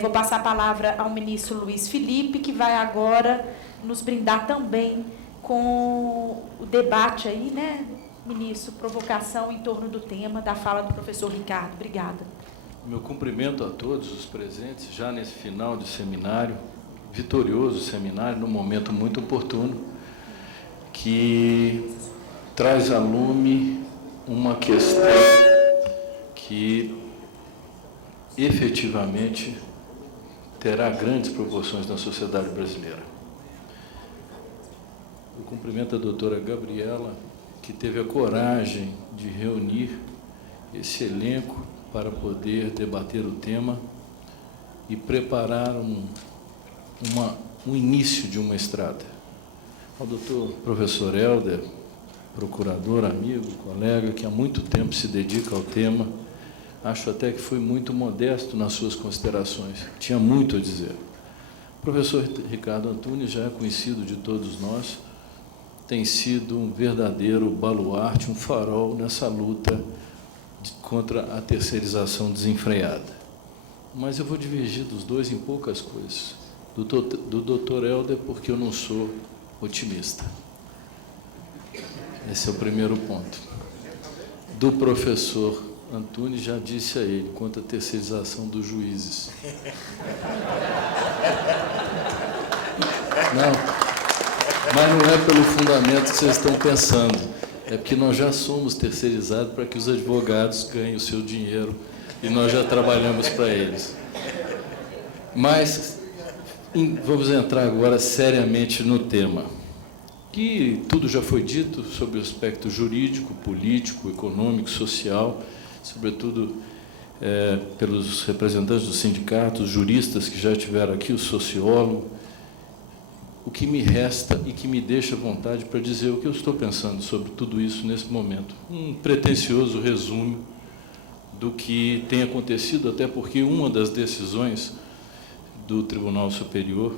Vou passar a palavra ao ministro Luiz Felipe, que vai agora nos brindar também com o debate aí, né, ministro, provocação em torno do tema da fala do professor Ricardo. Obrigada. Meu cumprimento a todos os presentes, já nesse final de seminário, vitorioso seminário, num momento muito oportuno, que traz a lume uma questão que efetivamente terá grandes proporções na sociedade brasileira. Eu cumprimento a doutora Gabriela, que teve a coragem de reunir esse elenco para poder debater o tema e preparar um início de uma estrada. Ao doutor professor Helder, procurador, amigo, colega, que há muito tempo se dedica ao tema, acho até que foi muito modesto nas suas considerações, tinha muito a dizer. O professor Ricardo Antunes já é conhecido de todos nós, tem sido um verdadeiro baluarte, um farol nessa luta contra a terceirização desenfreada. Mas eu vou divergir dos dois em poucas coisas. Do doutor Helder, porque eu não sou otimista. Esse é o primeiro ponto. Do professor Antunes, já disse a ele, quanto à terceirização dos juízes. Não, mas não é pelo fundamento que vocês estão pensando. É porque nós já somos terceirizados para que os advogados ganhem o seu dinheiro e nós já trabalhamos para eles. Mas vamos entrar agora seriamente no tema. Que tudo já foi dito sobre o aspecto jurídico, político, econômico, social, sobretudo pelos representantes dos sindicatos, juristas que já estiveram aqui, o sociólogo. O que me resta e que me deixa à vontade para dizer o que eu estou pensando sobre tudo isso nesse momento. Um pretensioso resumo do que tem acontecido, até porque uma das decisões do Tribunal Superior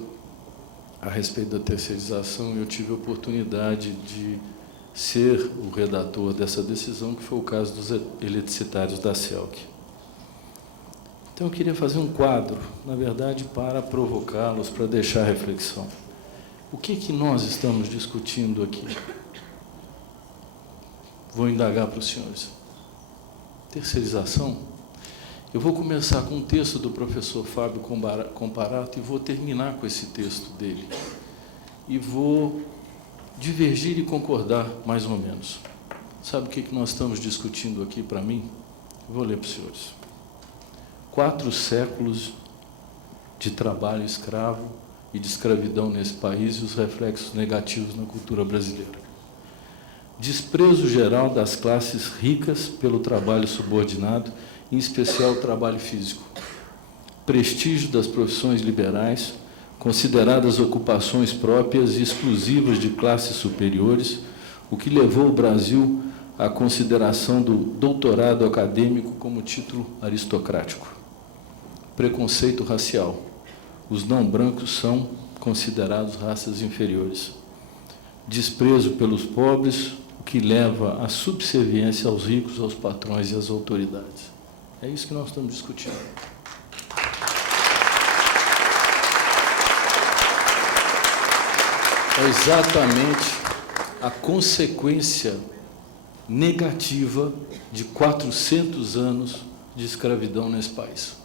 a respeito da terceirização, eu tive a oportunidade de ser o redator dessa decisão, que foi o caso dos eletricitários da CELC. Então, eu queria fazer um quadro, na verdade, para provocá-los, para deixar a reflexão. O que nós estamos discutindo aqui? Vou indagar para os senhores. Terceirização? Eu vou começar com um texto do professor Fábio Comparato e vou terminar com esse texto dele. E vou divergir e concordar, mais ou menos. Sabe o que nós estamos discutindo aqui, para mim? Eu vou ler para os senhores. 4 séculos de trabalho escravo e de escravidão nesse país e os reflexos negativos na cultura brasileira. Desprezo geral das classes ricas pelo trabalho subordinado, em especial o trabalho físico. Prestígio das profissões liberais, consideradas ocupações próprias e exclusivas de classes superiores, o que levou o Brasil à consideração do doutorado acadêmico como título aristocrático. Preconceito racial. Os não brancos são considerados raças inferiores. Desprezo pelos pobres, o que leva à subserviência aos ricos, aos patrões e às autoridades. É isso que nós estamos discutindo. É exatamente a consequência negativa de 400 anos de escravidão nesse país.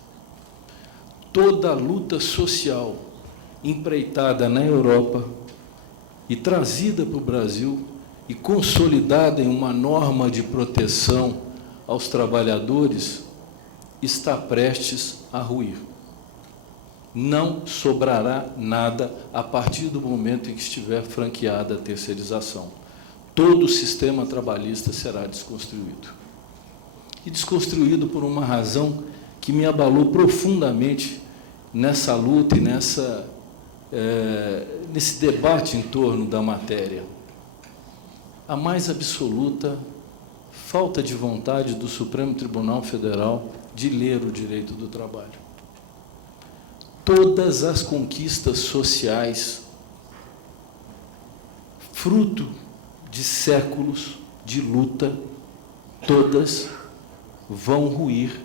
Toda a luta social empreitada na Europa e trazida para o Brasil e consolidada em uma norma de proteção aos trabalhadores está prestes a ruir. Não sobrará nada a partir do momento em que estiver franqueada a terceirização. Todo o sistema trabalhista será desconstruído. E desconstruído por uma razão que me abalou profundamente nessa luta e nesse debate em torno da matéria. A mais absoluta falta de vontade do Supremo Tribunal Federal de ler o direito do trabalho. Todas as conquistas sociais, fruto de séculos de luta, todas vão ruir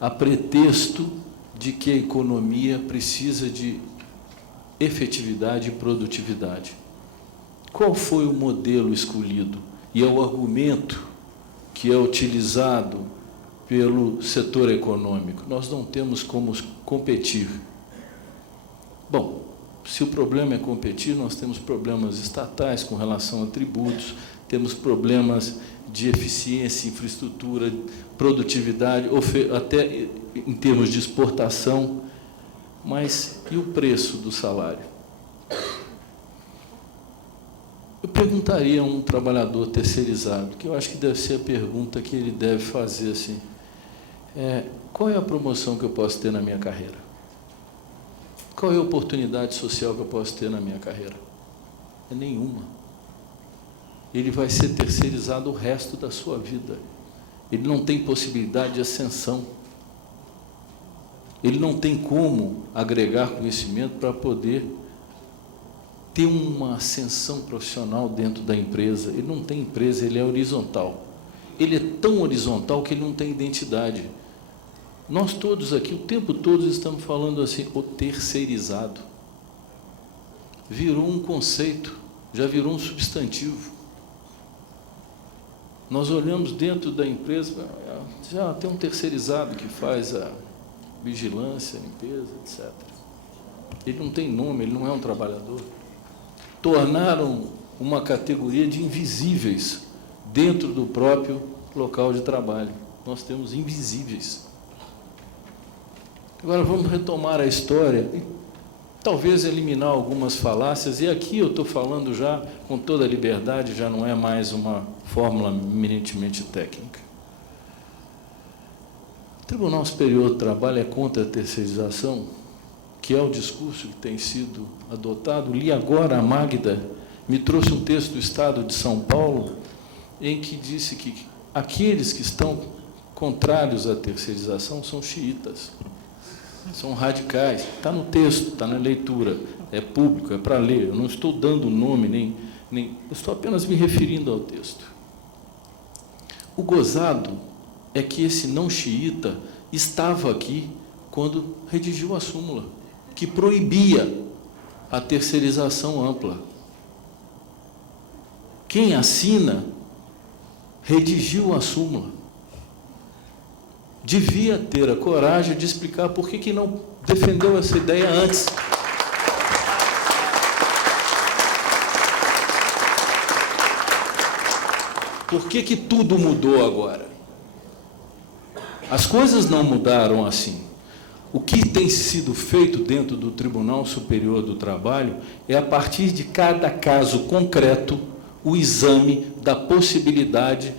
a pretexto de que a economia precisa de efetividade e produtividade. Qual foi o modelo escolhido? E é o argumento que é utilizado pelo setor econômico. Nós não temos como competir. Bom, se o problema é competir, nós temos problemas estatais com relação a tributos, temos problemas de eficiência, infraestrutura, produtividade, até em termos de exportação. Mas e o preço do salário? Eu perguntaria a um trabalhador terceirizado, que eu acho que deve ser a pergunta que ele deve fazer assim, qual é a promoção que eu posso ter na minha carreira? Qual é a oportunidade social que eu posso ter na minha carreira? É nenhuma. Ele vai ser terceirizado o resto da sua vida. Ele não tem possibilidade de ascensão. Ele não tem como agregar conhecimento para poder ter uma ascensão profissional dentro da empresa. Ele não tem empresa, ele é horizontal. Ele é tão horizontal que ele não tem identidade. Nós todos aqui, o tempo todo, estamos falando assim, o terceirizado. Virou um conceito, já virou um substantivo. Nós olhamos dentro da empresa, já tem um terceirizado que faz a vigilância, a limpeza, etc. Ele não tem nome, ele não é um trabalhador. Tornaram uma categoria de invisíveis dentro do próprio local de trabalho. Nós temos invisíveis. Agora vamos retomar a história e talvez eliminar algumas falácias, e aqui eu estou falando já com toda a liberdade, já não é mais uma fórmula eminentemente técnica. O Tribunal Superior do Trabalho é contra a terceirização, que é o discurso que tem sido adotado. Li agora, a Magda me trouxe um texto do Estado de São Paulo, em que disse que aqueles que estão contrários à terceirização são xiitas, são radicais. Está no texto, está na leitura, é público, é para ler. Eu não estou dando nome, eu estou apenas me referindo ao texto. O gozado é que esse não xiita estava aqui quando redigiu a súmula, que proibia a terceirização ampla. Quem assina redigiu a súmula. Devia ter a coragem de explicar por que não defendeu essa ideia antes. Por que tudo mudou agora? As coisas não mudaram assim. O que tem sido feito dentro do Tribunal Superior do Trabalho é, a partir de cada caso concreto, o exame da possibilidade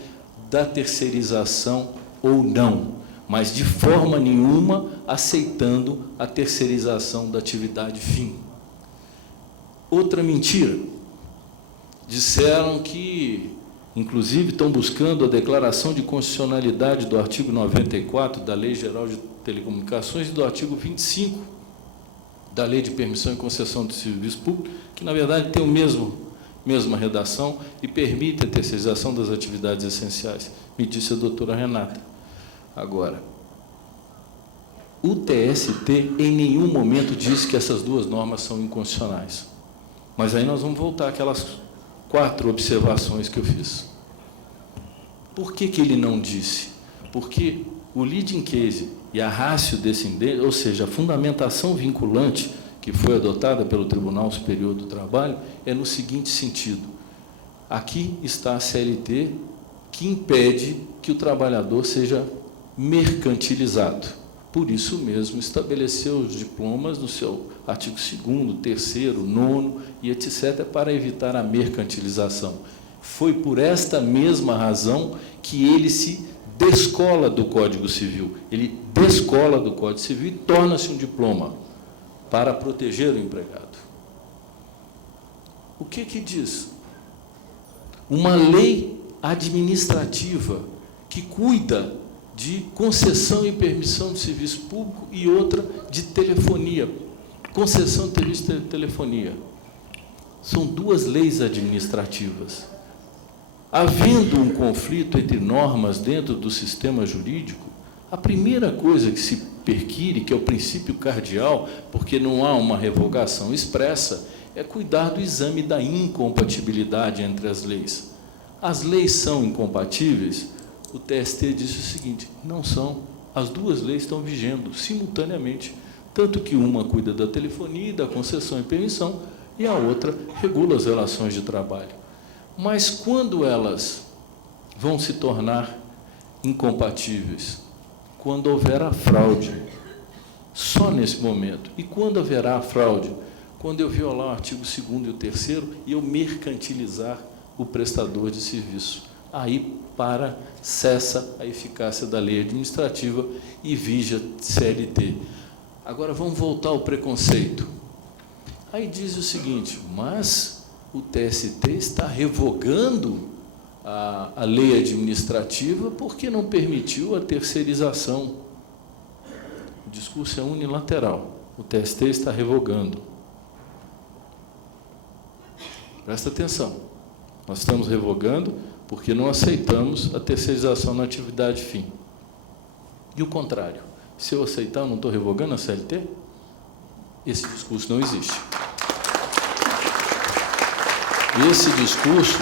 da terceirização ou não, mas de forma nenhuma aceitando a terceirização da atividade fim. Outra mentira. Disseram que, inclusive, estão buscando a declaração de constitucionalidade do artigo 94 da Lei Geral de Telecomunicações e do artigo 25 da Lei de Permissão e Concessão de Serviço Público, que, na verdade, tem mesma redação e permite a terceirização das atividades essenciais, me disse a doutora Renata. Agora, o TST em nenhum momento disse que essas duas normas são inconstitucionais. Mas aí nós vamos voltar àquelas 4 observações que eu fiz. Por que ele não disse? Porque o leading case e a ratio descendente, ou seja, a fundamentação vinculante que foi adotada pelo Tribunal Superior do Trabalho, é no seguinte sentido: aqui está a CLT que impede que o trabalhador seja mercantilizado. Por isso mesmo, estabeleceu os diplomas no seu artigo 2º, 3º, 9º e etc., para evitar a mercantilização. Foi por esta mesma razão que ele se descola do Código Civil. Ele descola do Código Civil e torna-se um diploma para proteger o empregado. O que diz? Uma lei administrativa que cuida de concessão e permissão de serviço público e outra de telefonia, concessão de serviço de telefonia. São 2 leis administrativas. Havendo um conflito entre normas dentro do sistema jurídico, a primeira coisa que se perquire, que é o princípio cardeal, porque não há uma revogação expressa, é cuidar do exame da incompatibilidade entre as leis. As leis são incompatíveis? O TST disse o seguinte: não são. As duas leis estão vigendo simultaneamente, tanto que uma cuida da telefonia e da concessão e permissão, e a outra regula as relações de trabalho. Mas quando elas vão se tornar incompatíveis? Quando houver a fraude. Só nesse momento. E quando haverá a fraude? Quando eu violar o artigo 2º e o 3º e eu mercantilizar o prestador de serviço. Aí cessa a eficácia da lei administrativa e vige CLT. Agora vamos voltar ao preconceito. Aí diz o seguinte: mas o TST está revogando a lei administrativa porque não permitiu a terceirização. O discurso é unilateral. O TST está revogando. Presta atenção. Nós estamos revogando porque não aceitamos a terceirização na atividade fim. E o contrário. Se eu aceitar, eu não estou revogando a CLT? Esse discurso não existe. Esse discurso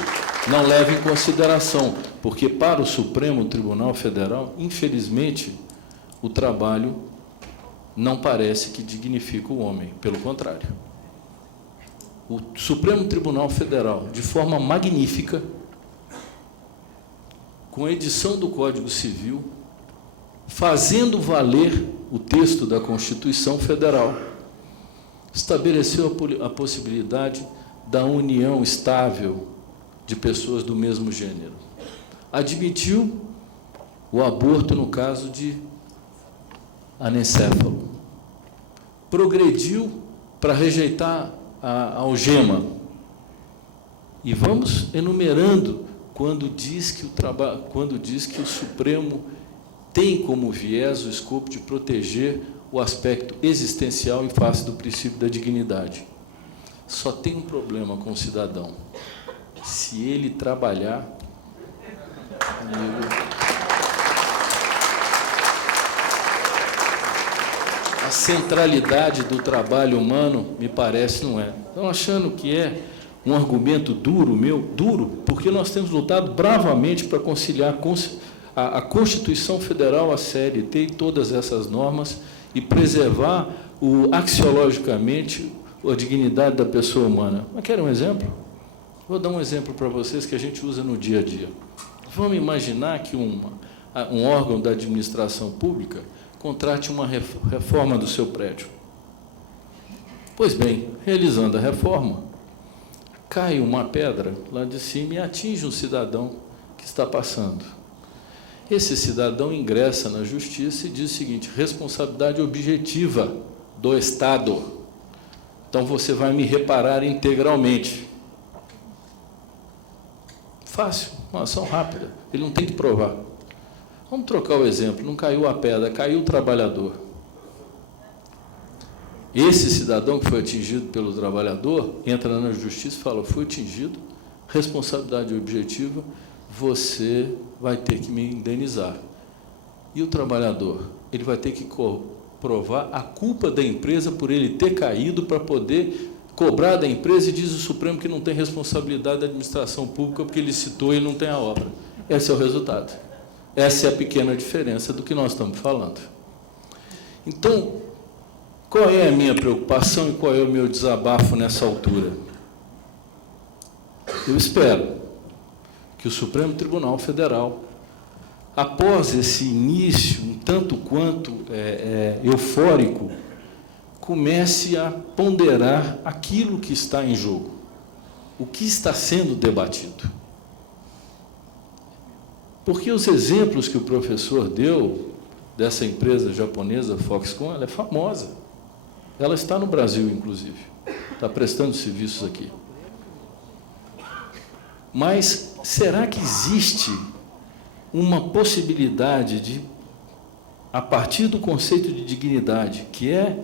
não leva em consideração, porque para o Supremo Tribunal Federal, infelizmente, o trabalho não parece que dignifica o homem, pelo contrário. O Supremo Tribunal Federal, de forma magnífica, com a edição do Código Civil, fazendo valer o texto da Constituição Federal, estabeleceu a possibilidade da união estável de pessoas do mesmo gênero. Admitiu o aborto no caso de anencéfalo. Progrediu para rejeitar a algema. E vamos enumerando quando diz que o Supremo tem como viés o escopo de proteger o aspecto existencial em face do princípio da dignidade. Só tem um problema com o cidadão: se ele trabalhar, a centralidade do trabalho humano, me parece, não é. Estão achando que é um argumento duro, porque nós temos lutado bravamente para conciliar a Constituição Federal, a CLT e todas essas normas e preservar axiologicamente a dignidade da pessoa humana. Mas querem um exemplo? Vou dar um exemplo para vocês que a gente usa no dia a dia. Vamos imaginar que um órgão da administração pública contrate uma reforma do seu prédio. Pois bem, realizando a reforma, cai uma pedra lá de cima e atinge um cidadão que está passando. Esse cidadão ingressa na justiça e diz o seguinte: responsabilidade objetiva do Estado. Então você vai me reparar integralmente. Fácil, uma ação rápida. Ele não tem que provar. Vamos trocar o exemplo. Não caiu a pedra, caiu o trabalhador. Esse cidadão que foi atingido pelo trabalhador entra na justiça e fala: fui atingido, responsabilidade objetiva, você vai ter que me indenizar. E o trabalhador? Ele vai ter que provar a culpa da empresa por ele ter caído para poder cobrar da empresa, e diz o Supremo que não tem responsabilidade da administração pública porque ele citou e não tem a obra. Esse é o resultado. Essa é a pequena diferença do que nós estamos falando. Então, qual é a minha preocupação e qual é o meu desabafo nessa altura? Eu espero que o Supremo Tribunal Federal, após esse início, um tanto quanto eufórico, comece a ponderar aquilo que está em jogo, o que está sendo debatido. Porque os exemplos que o professor deu dessa empresa japonesa, Foxconn, ela é famosa. Ela está no Brasil, inclusive. Está prestando serviços aqui. Mas será que existe uma possibilidade de, a partir do conceito de dignidade, que é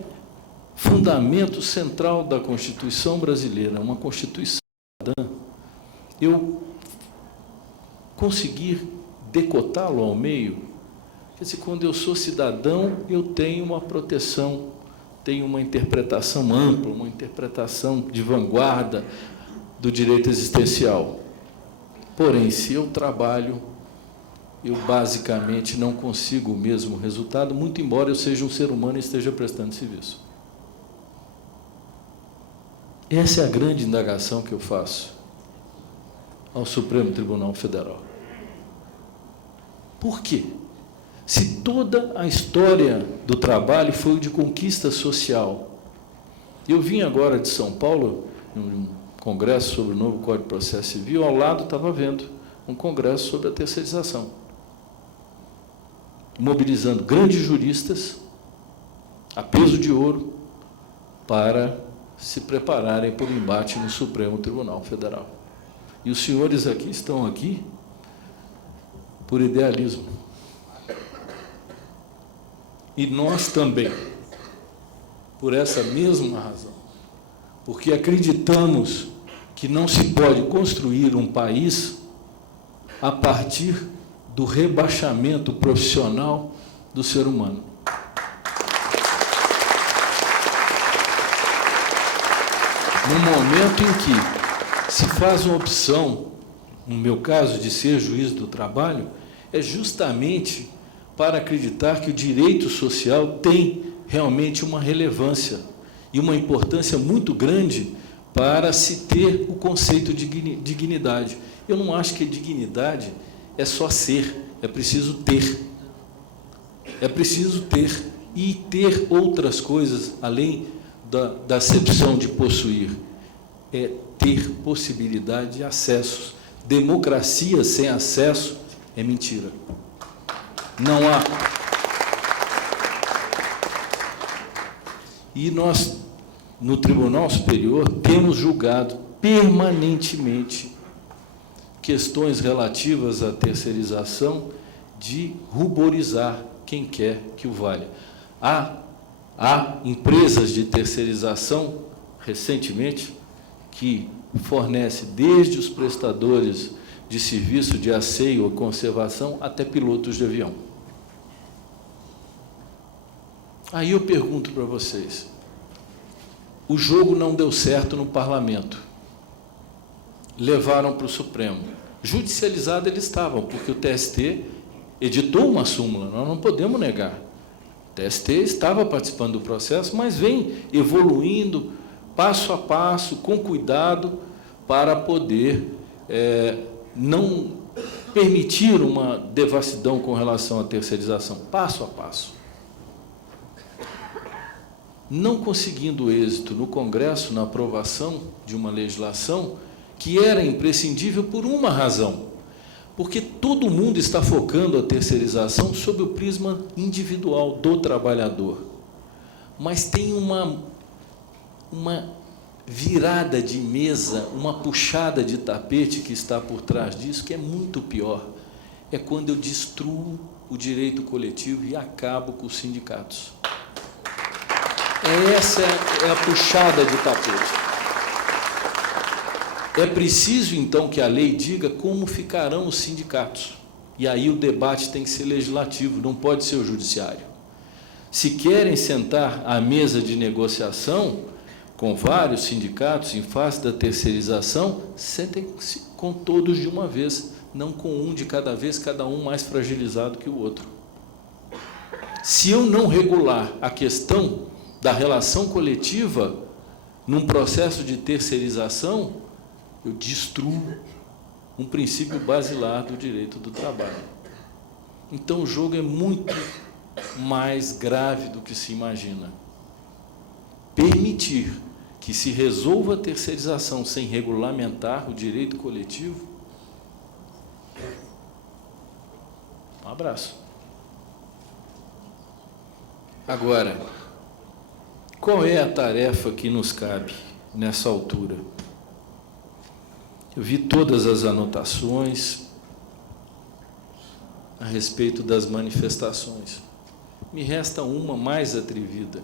fundamento central da Constituição brasileira, uma Constituição cidadã, eu conseguir decotá-lo ao meio Quer dizer, quando eu sou cidadão, eu tenho uma proteção, tenho uma interpretação ampla, uma interpretação de vanguarda do direito existencial. Porém, se eu trabalho, eu basicamente não consigo o mesmo resultado, muito embora eu seja um ser humano e esteja prestando serviço. Essa é a grande indagação que eu faço ao Supremo Tribunal Federal. Por quê? Se toda a história do trabalho foi de conquista social. Eu vim agora de São Paulo, num congresso sobre o novo Código de Processo Civil, ao lado estava vendo um congresso sobre a terceirização, mobilizando grandes juristas a peso de ouro para se prepararem para o embate no Supremo Tribunal Federal. E os senhores aqui estão aqui por idealismo. E nós também, por essa mesma razão, porque acreditamos que não se pode construir um país a partir do rebaixamento profissional do ser humano. No momento em que se faz uma opção, no meu caso, de ser juiz do trabalho, é justamente para acreditar que o direito social tem realmente uma relevância e uma importância muito grande para se ter o conceito de dignidade. Eu não acho que a dignidade é só ser, é preciso ter. É preciso ter, e ter outras coisas, além da acepção de possuir. É ter possibilidade de acessos. Democracia sem acesso é mentira. Não há. E nós, no Tribunal Superior, temos julgado permanentemente questões relativas à terceirização, de ruborizar quem quer que o valha. Há empresas de terceirização, recentemente, que fornecem desde os prestadores de serviço de asseio ou conservação até pilotos de avião. Aí eu pergunto para vocês, o jogo não deu certo no Parlamento, levaram para o Supremo. Judicializado eles estavam, porque o TST editou uma súmula, nós não podemos negar. O TST estava participando do processo, mas vem evoluindo passo a passo, com cuidado, para poder não permitir uma devassidão com relação à terceirização, passo a passo. Não conseguindo êxito no Congresso, na aprovação de uma legislação que era imprescindível por uma razão, porque todo mundo está focando a terceirização sob o prisma individual do trabalhador, mas tem uma virada de mesa, uma puxada de tapete que está por trás disso, que é muito pior. É quando eu destruo o direito coletivo e acabo com os sindicatos. Essa é a puxada de tapete. É preciso, então, que a lei diga como ficarão os sindicatos. E aí o debate tem que ser legislativo, não pode ser o judiciário. Se querem sentar à mesa de negociação com vários sindicatos em face da terceirização, sentem-se com todos de uma vez, não com um de cada vez, cada um mais fragilizado que o outro. Se eu não regular a questão da relação coletiva num processo de terceirização, eu destruo um princípio basilar do direito do trabalho. Então, o jogo é muito mais grave do que se imagina. Permitir que se resolva a terceirização sem regulamentar o direito coletivo, um abraço. Agora, qual é a tarefa que nos cabe nessa altura? Eu vi todas as anotações a respeito das manifestações. Me resta uma mais atrevida.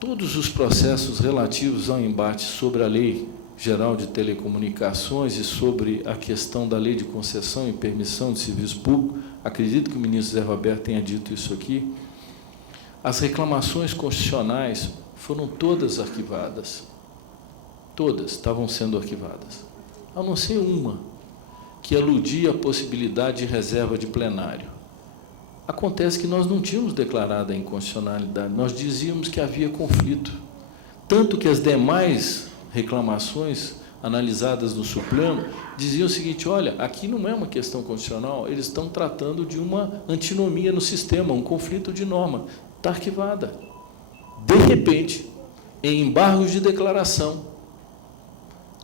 Todos os processos relativos ao embate sobre a lei Geral de Telecomunicações e sobre a questão da lei de concessão e permissão de serviço público, acredito que o ministro Zé Roberto tenha dito isso aqui, as reclamações constitucionais foram todas arquivadas. Todas estavam sendo arquivadas, a não ser uma, que aludia à possibilidade de reserva de plenário. Acontece que nós não tínhamos declarado a inconstitucionalidade, nós dizíamos que havia conflito, tanto que as demais reclamações analisadas no Supremo diziam o seguinte: olha, aqui não é uma questão constitucional, eles estão tratando de uma antinomia no sistema, um conflito de norma, está arquivada. De repente, em embargos de declaração,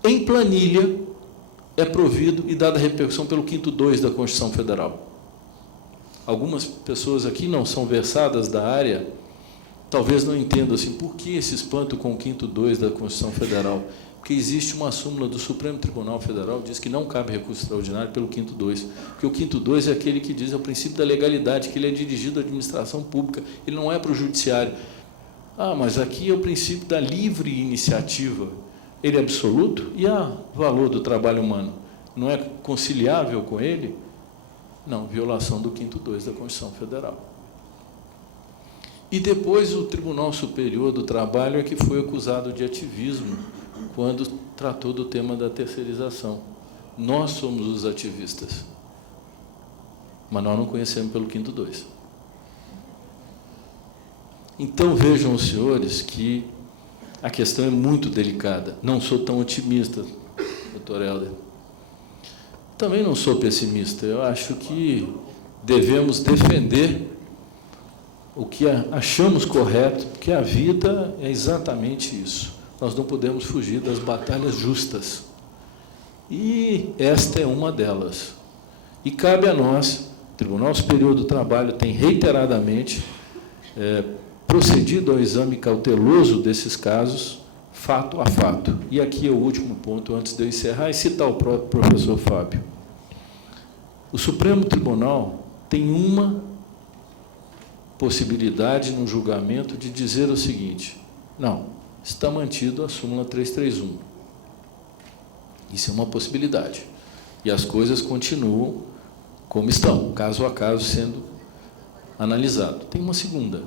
em planilha, é provido e dada repercussão pelo 5º da Constituição Federal. Algumas pessoas aqui não são versadas da área, talvez não entendam assim, por que esse espanto com o 5º da Constituição Federal? Porque existe uma súmula do Supremo Tribunal Federal que diz que não cabe recurso extraordinário pelo 5º, porque o 5º é aquele que diz, é o princípio da legalidade, que ele é dirigido à administração pública, ele não é para o judiciário. Ah, mas aqui é o princípio da livre iniciativa, ele é absoluto? E o valor do trabalho humano? Não é conciliável com ele? Não, violação do 5º da Constituição Federal. E depois o Tribunal Superior do Trabalho é que foi acusado de ativismo quando tratou do tema da terceirização. Nós somos os ativistas, mas nós não conhecemos pelo 5º. Então, vejam os senhores que a questão é muito delicada. Não sou tão otimista, doutor Helder. Também não sou pessimista. Eu acho que devemos defender o que achamos correto, porque a vida é exatamente isso. Nós não podemos fugir das batalhas justas. E esta é uma delas. E cabe a nós, o Tribunal Superior do Trabalho tem reiteradamente procedido ao exame cauteloso desses casos, fato a fato. E aqui é o último ponto, antes de eu encerrar, e citar o próprio professor Fábio. O Supremo Tribunal tem uma possibilidade no julgamento de dizer o seguinte: não, está mantido a súmula 331. Isso é uma possibilidade. E as coisas continuam como estão, caso a caso sendo analisado. Tem uma segunda.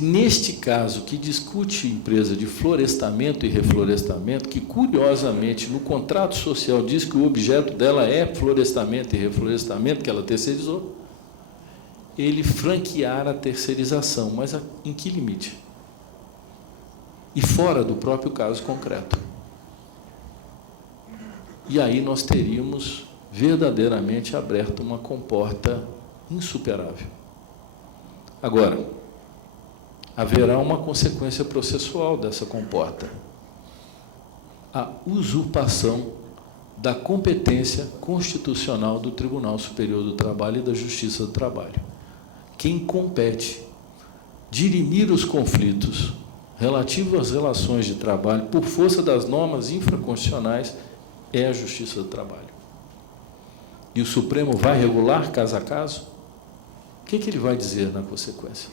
Neste caso, que discute empresa de florestamento e reflorestamento, que, curiosamente, no contrato social diz que o objeto dela é florestamento e reflorestamento, que ela terceirizou, ele franquear a terceirização, mas em que limite? E fora do próprio caso concreto. E aí nós teríamos verdadeiramente aberto uma comporta insuperável. Agora, haverá uma consequência processual dessa comporta: a usurpação da competência constitucional do Tribunal Superior do Trabalho e da Justiça do Trabalho. Quem compete dirimir os conflitos relativos às relações de trabalho por força das normas infraconstitucionais é a Justiça do Trabalho. E o Supremo vai regular caso a caso? O que ele vai dizer na consequência?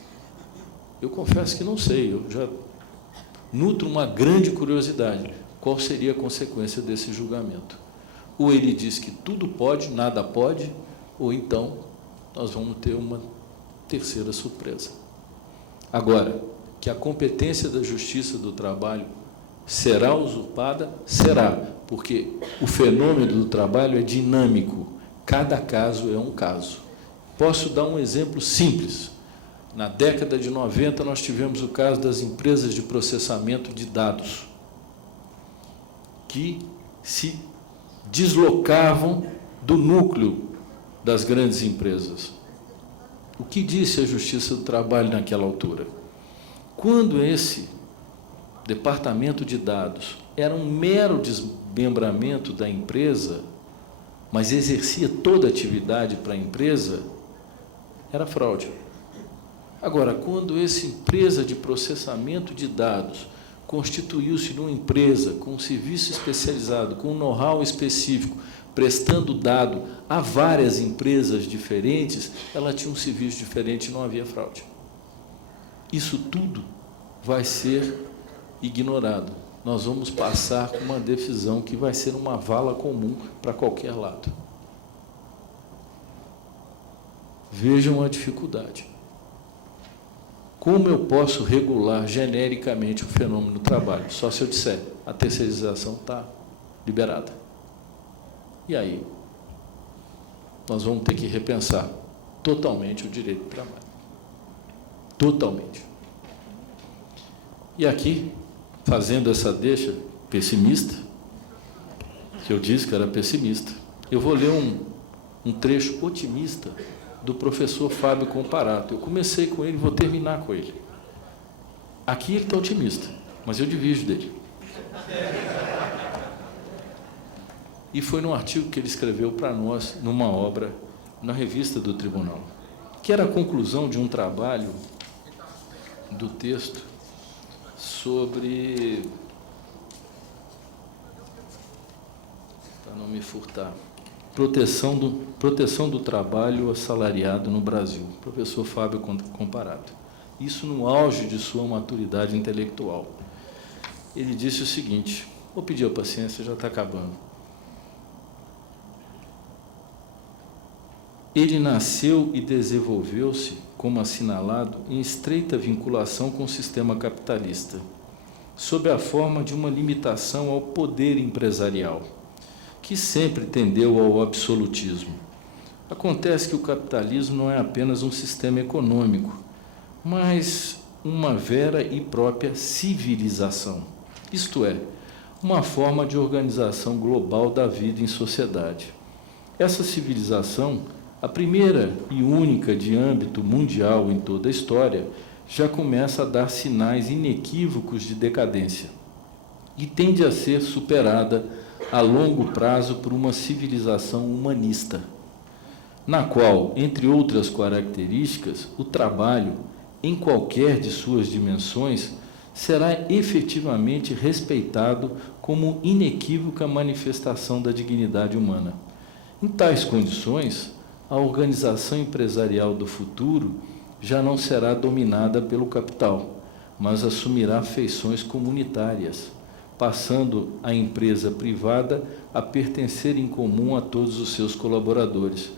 Eu confesso que não sei, eu já nutro uma grande curiosidade. Qual seria a consequência desse julgamento? Ou ele diz que tudo pode, nada pode, ou então nós vamos ter uma terceira surpresa. Agora, que a competência da Justiça do Trabalho será usurpada? Será, porque o fenômeno do trabalho é dinâmico, cada caso é um caso. Posso dar um exemplo simples. Na década de 90, nós tivemos o caso das empresas de processamento de dados, que se deslocavam do núcleo das grandes empresas. O que disse a Justiça do Trabalho naquela altura? Quando esse departamento de dados era um mero desmembramento da empresa, mas exercia toda a atividade para a empresa, era fraude. Agora, quando essa empresa de processamento de dados constituiu-se numa empresa com um serviço especializado, com um know-how específico, prestando dado a várias empresas diferentes, ela tinha um serviço diferente e não havia fraude. Isso tudo vai ser ignorado. nós vamos passar com uma decisão que vai ser uma vala comum para qualquer lado. Vejam a dificuldade. Como eu posso regular genericamente o fenômeno do trabalho? Só se eu disser, a terceirização está liberada. E aí? Nós vamos ter que repensar totalmente o direito do trabalho. Totalmente. E aqui, fazendo essa deixa pessimista, que eu disse que era pessimista, eu vou ler um trecho otimista do professor Fábio Comparato. Eu comecei com ele e vou terminar com ele. Aqui ele está otimista, mas eu divido dele. E foi num artigo que ele escreveu para nós, numa obra, na revista do Tribunal, que era a conclusão de um trabalho do texto sobre, para não me furtar, proteção do trabalho assalariado no Brasil, professor Fábio Comparato. Isso no auge de sua maturidade intelectual. Ele disse o seguinte, vou pedir a paciência, já está acabando. Ele nasceu e desenvolveu-se, como assinalado, em estreita vinculação com o sistema capitalista, sob a forma de uma limitação ao poder empresarial, que sempre tendeu ao absolutismo. Acontece que o capitalismo não é apenas um sistema econômico, mas uma vera e própria civilização, isto é, uma forma de organização global da vida em sociedade. Essa civilização, a primeira e única de âmbito mundial em toda a história, já começa a dar sinais inequívocos de decadência e tende a ser superada a longo prazo por uma civilização humanista, na qual, entre outras características, o trabalho, em qualquer de suas dimensões, será efetivamente respeitado como inequívoca manifestação da dignidade humana. Em tais condições, a organização empresarial do futuro já não será dominada pelo capital, mas assumirá feições comunitárias, passando a empresa privada a pertencer em comum a todos os seus colaboradores,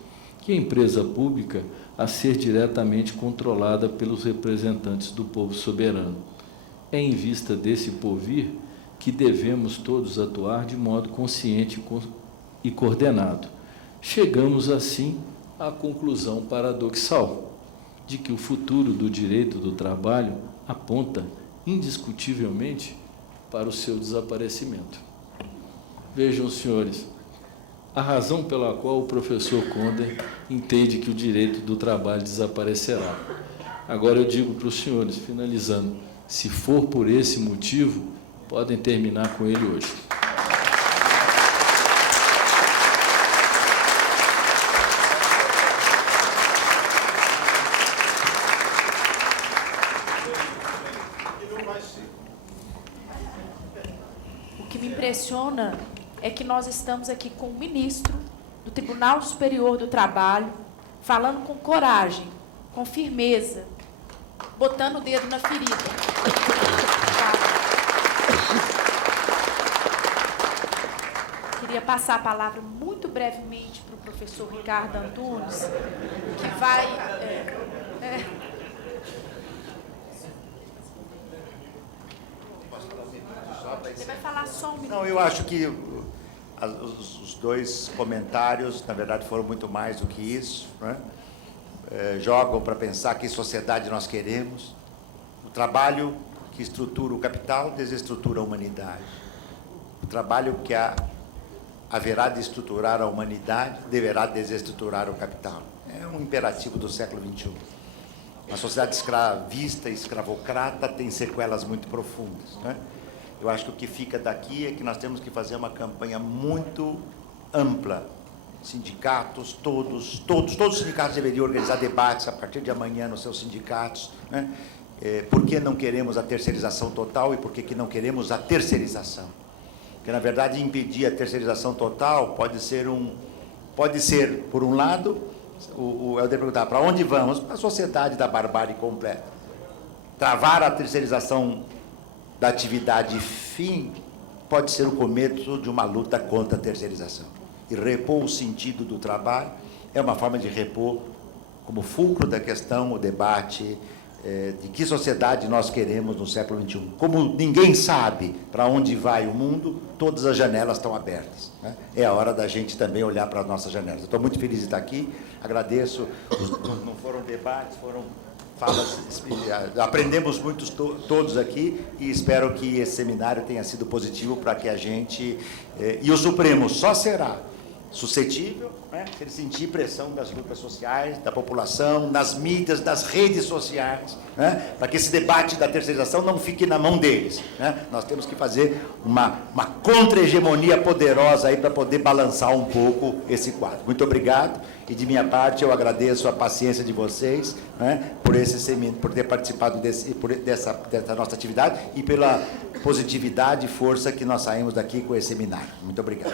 e a empresa pública a ser diretamente controlada pelos representantes do povo soberano. É em vista desse porvir que devemos todos atuar de modo consciente e coordenado. Chegamos, assim, à conclusão paradoxal de que o futuro do direito do trabalho aponta, indiscutivelmente, para o seu desaparecimento. Vejam, senhores, a razão pela qual o professor Conder entende que o direito do trabalho desaparecerá. Agora eu digo para os senhores, finalizando, se for por esse motivo, podem terminar com ele hoje. O que me impressiona é que nós estamos aqui com o ministro do Tribunal Superior do Trabalho, falando com coragem, com firmeza, botando o dedo na ferida. Queria passar a palavra muito brevemente para o professor Ricardo Antunes, que vai... Você vai falar só um minuto. Não, eu acho que os dois comentários, na verdade, foram muito mais do que isso, né? Jogam para pensar que sociedade nós queremos. O trabalho que estrutura o capital desestrutura a humanidade. O trabalho que haverá de estruturar a humanidade deverá desestruturar o capital. É um imperativo do século XXI. A sociedade escravista e escravocrata tem sequelas muito profundas, né? Eu acho que o que fica daqui é que nós temos que fazer uma campanha muito ampla. Sindicatos, todos os sindicatos deveriam organizar debates a partir de amanhã nos seus sindicatos, né? Por que não queremos a terceirização total e por que não queremos a terceirização? Porque, na verdade, impedir a terceirização total pode ser, por um lado, o Helder perguntar, para onde vamos? Para a sociedade da barbárie completa. Travar a terceirização da atividade fim pode ser o começo de uma luta contra a terceirização. E repor o sentido do trabalho é uma forma de repor, como fulcro da questão, o debate de que sociedade nós queremos no século XXI. Como ninguém sabe para onde vai o mundo, todas as janelas estão abertas, né? É a hora da gente também olhar para as nossas janelas. Eu estou muito feliz de estar aqui, agradeço, não foram debates, foram falas, aprendemos muitos todos aqui, e espero que esse seminário tenha sido positivo para que a gente... e o Supremo só será suscetível, né, se ele sentir pressão das lutas sociais, da população, nas mídias, das redes sociais, né, para que esse debate da terceirização não fique na mão deles, né? Nós temos que fazer uma contra-hegemonia poderosa aí para poder balançar um pouco esse quadro. Muito obrigado, e de minha parte eu agradeço a paciência de vocês, né, por ter participado dessa nossa atividade e pela positividade e força que nós saímos daqui com esse seminário. Muito obrigado.